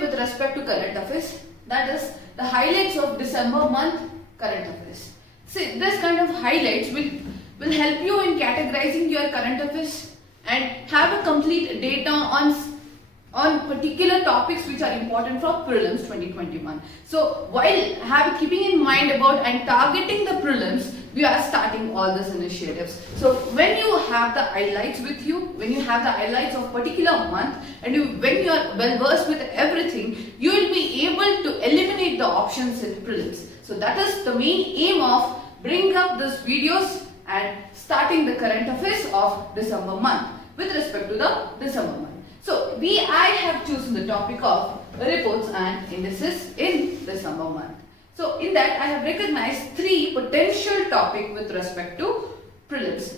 with respect to current affairs, that is the highlights of December month current affairs. See, this kind of highlights will help you in categorizing your current affairs and have a complete data on particular topics which are important for prelims 2021. So while keeping in mind about and targeting the prelims, we are starting all these initiatives. So when you have the highlights with you, when you have the highlights of particular month, and when you are well versed with everything, you will be able to eliminate the options in prelims. So that is the main aim of bringing up these videos and starting the current affairs of December month with respect to the December month. So I have chosen the topic of reports and indices in December month. So in that I have recognized 3 potential topics with respect to prelims.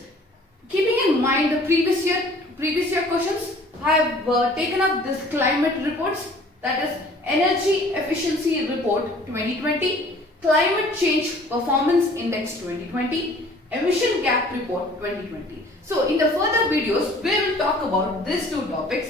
Keeping in mind the previous year questions, I have taken up this climate reports, that is Energy Efficiency Report 2020, Climate Change Performance Index 2020, Emission Gap Report 2020. So in the further videos, we will talk about these 2 topics.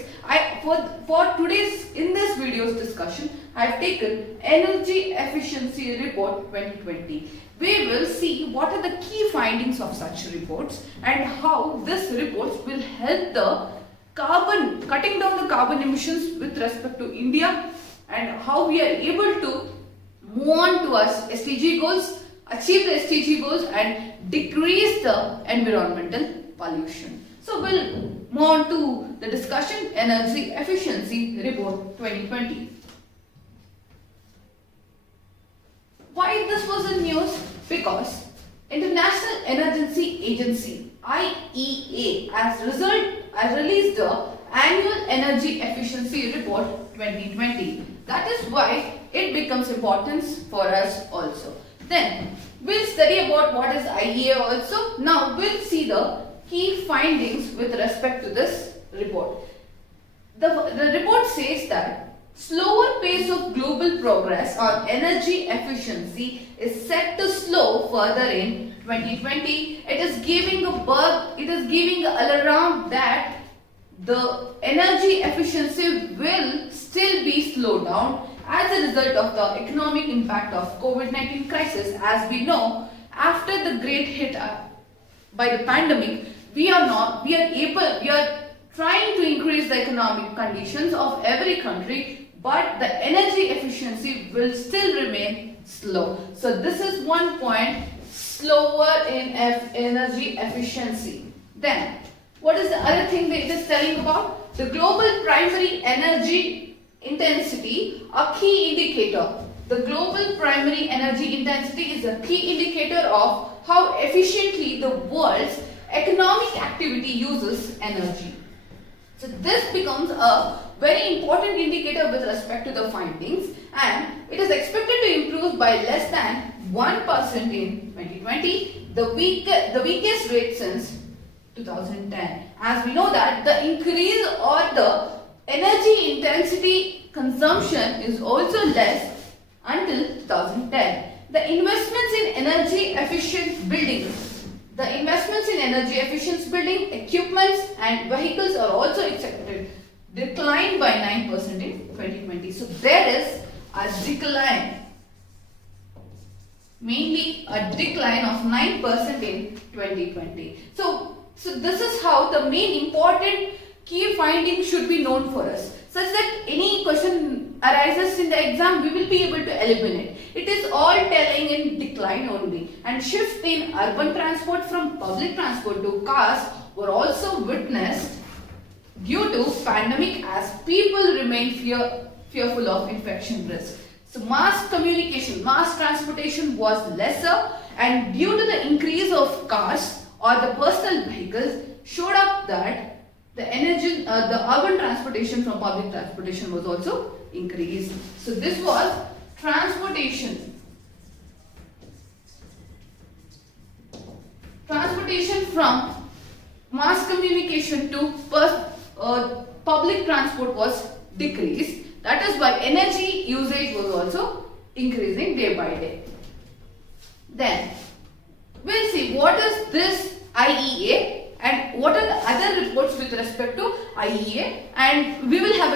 For today's, in this video's discussion, I have taken Energy Efficiency Report 2020. We will see what are the key findings of such reports and how these reports will help the cutting down the carbon emissions with respect to India, and how we are able to move on towards SDG goals, achieve the SDG goals and decrease the environmental pollution. So we'll move on to the discussion, Energy Efficiency Report 2020. Why this was in news? Because International Energy Agency IEA has released the Annual Energy Efficiency Report 2020. That is why it becomes important for us also. Then we'll study about what is IEA also. Now we'll see the key findings with respect to this report. The report says that slower pace of global progress on energy efficiency is set to slow further in 2020. It is giving an alarm that the energy efficiency will still be slowed down as a result of the economic impact of COVID-19 crisis. As we know, after the great hit by the pandemic, we are trying to increase the economic conditions of every country, but the energy efficiency will still remain slow. So this is one point, slower in energy efficiency. Then what is the other thing that it is telling about? The global primary energy intensity, a key indicator. The global primary energy intensity is a key indicator of how efficiently the world's economic activity uses energy. So this becomes a very important indicator with respect to the findings, and it is expected to improve by less than 1% in 2020, the weakest rate since 2010. As we know that the increase or the energy intensity consumption is also less until 2010. The investments in energy efficient building, equipments and vehicles are also expected decline by 9% in 2020. So there is a decline, mainly a decline of 9% in 2020. So this is how the main important key findings should be known for us, such that any question arises in the exam, we will be able to eliminate. It is all telling in decline only, and shift in urban transport from public transport to cars were also witnessed due to pandemic, as people remain fearful of infection risk. So mass transportation was lesser, and due to the increase of cars or the personal vehicles, showed up that the urban transportation from public transportation was also increased. So this was transportation from mass communication to public transport was decreased. That is why energy usage was also increasing day by day. Then we'll see what is this IEA and what are the other reports with respect to IEA, and we will have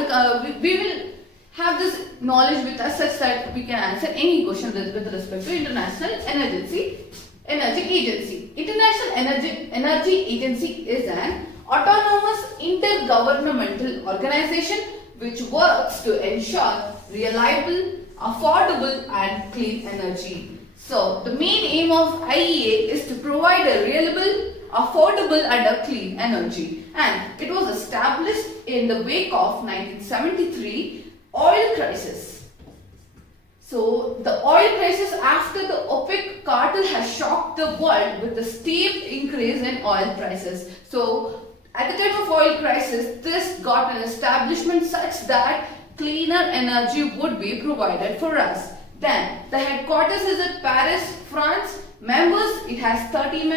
have this knowledge with us such that we can answer any question with respect to International Energy Agency. International Energy Agency is an autonomous intergovernmental organization which works to ensure reliable, affordable and clean energy. So the main aim of IEA is to provide a reliable, affordable and a clean energy, and it was established in the wake of 1973 oil crisis. So the oil crisis after the OPEC cartel has shocked the world with the steep increase in oil prices. So at the time of oil crisis, this got an establishment such that cleaner energy would be provided for us. Then the headquarters is at Paris, France. Members, it has 30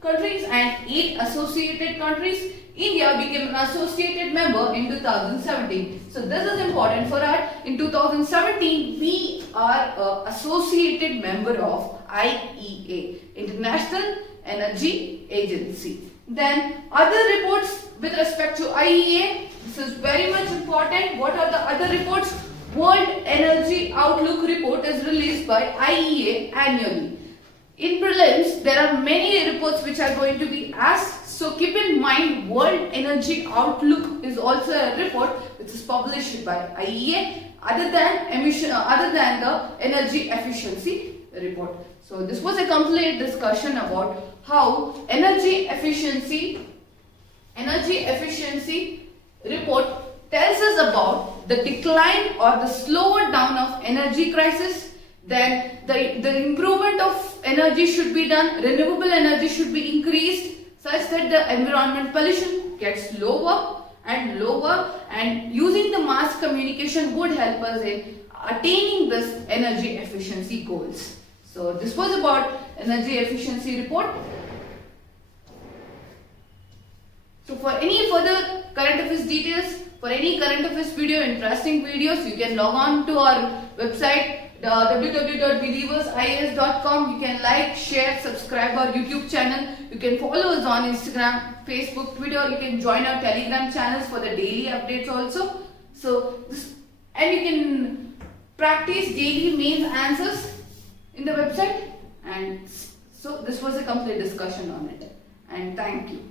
countries and 8 associated countries. India became an associated member in 2017. So this is important for us. In 2017, we are an associated member of IEA, International Energy Agency. Then other reports with respect to IEA, this is very much important. What are the other reports? World Energy Outlook report is released by IEA annually. In prelims, there are many reports which are going to be asked. So keep in mind, World Energy Outlook is also a report which is published by IEA other than the energy efficiency report. So this was a complete discussion about how energy efficiency report tells us about the decline or the slower down of energy crisis. Then the improvement of energy should be done, renewable energy should be increased such that the environment pollution gets lower and lower, and using the mass communication would help us in attaining this energy efficiency goals. So this was about energy efficiency report. So for any further current affairs details, for any current affairs video, interesting videos, you can log on to our website www.believersias.com. You can like, share, subscribe our YouTube channel. You can follow us on Instagram, Facebook, Twitter. You can join our Telegram channels for the daily updates also. And you can practice daily mains answers in the website. And so this was a complete discussion on it. And thank you.